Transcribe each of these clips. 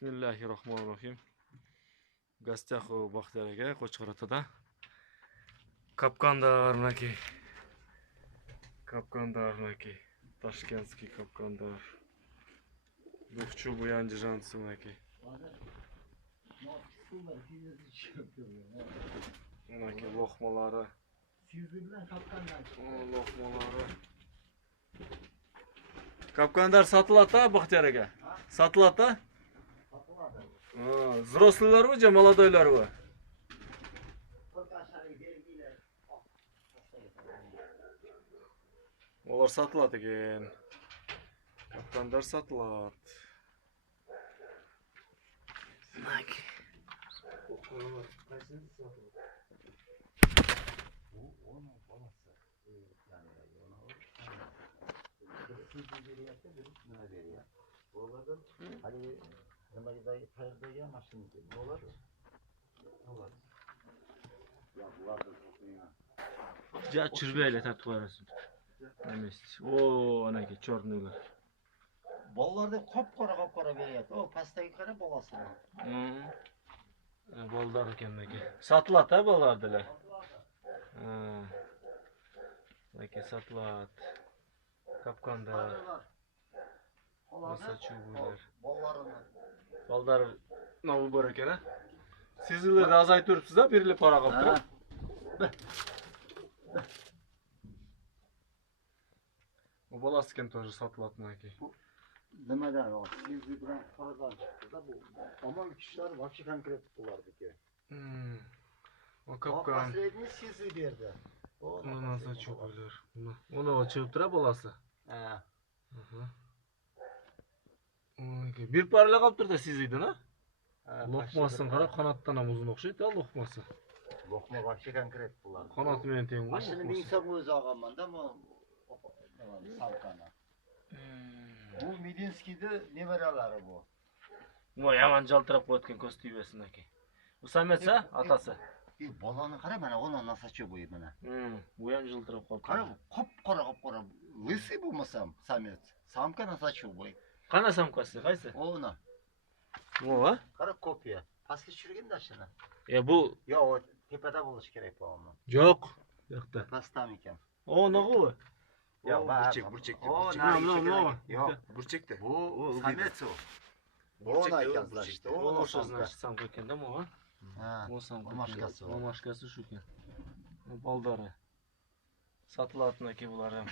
Bismillahirrahmanirrahim. В гостях у Бахтияр Qo'chqor-Otada. Kapkandarnaki. Toshkentskiy kapkandar. Duxchu bu Andijonsiniki. Naki lo'qmalari. Lo'qmalari. Kapkandar sotiladi, Baxtiyor aka. Sotiladi? Взрослыйларбы же молодойларбы? Олар сатылат экен. Капкандар сатылат. Nimaga tayyorga mashina bo'ladi? Bo'ladi. Ya bularni sotmayman. Ja, chirbaylar tartib qo'yarsiz. Namest. O, anaki chorniylar. Bolalarda qop-qora beryapti. O, pastdagi qara bolasini. Boldar ekan aka. Sotiladi ha bolalardilar. Aka sotiladi. Kapkandar. Masachuvlar. Bolalarni. Baldar nomi bor ekan, ha? Sizlar azayib turibsiz-a, berilib para qolib turib. Bu bolasi kim тоже sotiladimi aka? Nimadan o? Sizni bilan qaradan chiqdi-da bu. Ammo kishilər вообще konkret bulardiki. O kapkan. Последний sizni berdi. O Masachuvlar. Uni ochib turib bolasi. Ha. Bir parla qolib turdi sizdan, ha? Lo'qmasini qarab, qanotdan ham uzun o'xshaydi, lo'qmasi. Lo'qma вообще konkret bular. Qanoti bilan teng. Mashina minsam o'zi olganman-da, bu salqana. Bu Medinskiyda nevaralari bu. Voy, yaman jaltirab qo'yotgan ko'z tiybesin aka. Bu sametsa, atasi. Bolani qara, mana ona nasachi bo'yi mana. Bu ham jaltirab qoldi. Qara, qop-qora. Lысый bo'lmasam, samец. Samka nasachi bo'yi. Qana samkasi, qaysi? Ona. Bu, ha? Qara kopiya. Pastga tushirganda shuni. Bu Yo, o tepada bo'lish kerak bu. yo'q. Yo'qda. Pastdan ekan. O, nog'u? Yo, burchak. O, yo'q, Burchakda. bu samец o. Ona ekan, значит. O, o'sha значит samka ekanda, bu, ha? Ha. Bu samka. Mashkasi. Bu mashkasi shu ekan. Bu baldari. Sotiladimi aka bular ham?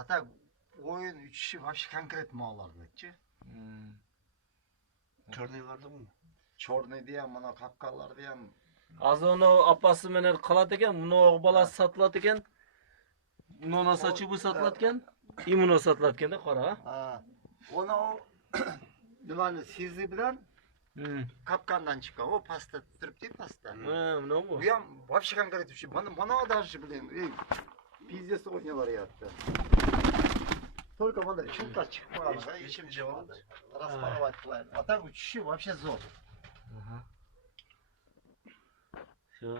Ata o'yin uchishi вообще konkret mollardachi. Chorniylarda mı? Chorniyda ham, mana qapqalarda ham. Hozir uni opasi bilan qiladi ekan, buni o'g'il bolasi sotiladi ekan. Buni nasachi bu sotiladi ekan. Immuno sotiladi ekanda, qora. Ha. Ona o nimani sizi bilan kapkandan chiqqan. O pastda turibdi, pastda. Mana bu. Bu ham вообще konkret uchi. Mana даже, блин, пиздец o'ynayoryapti. Только mana shunqa chiqib qoladi. Eshim javob. Распаровать qilaydi. Ata uchishi вообще zo'r. Все.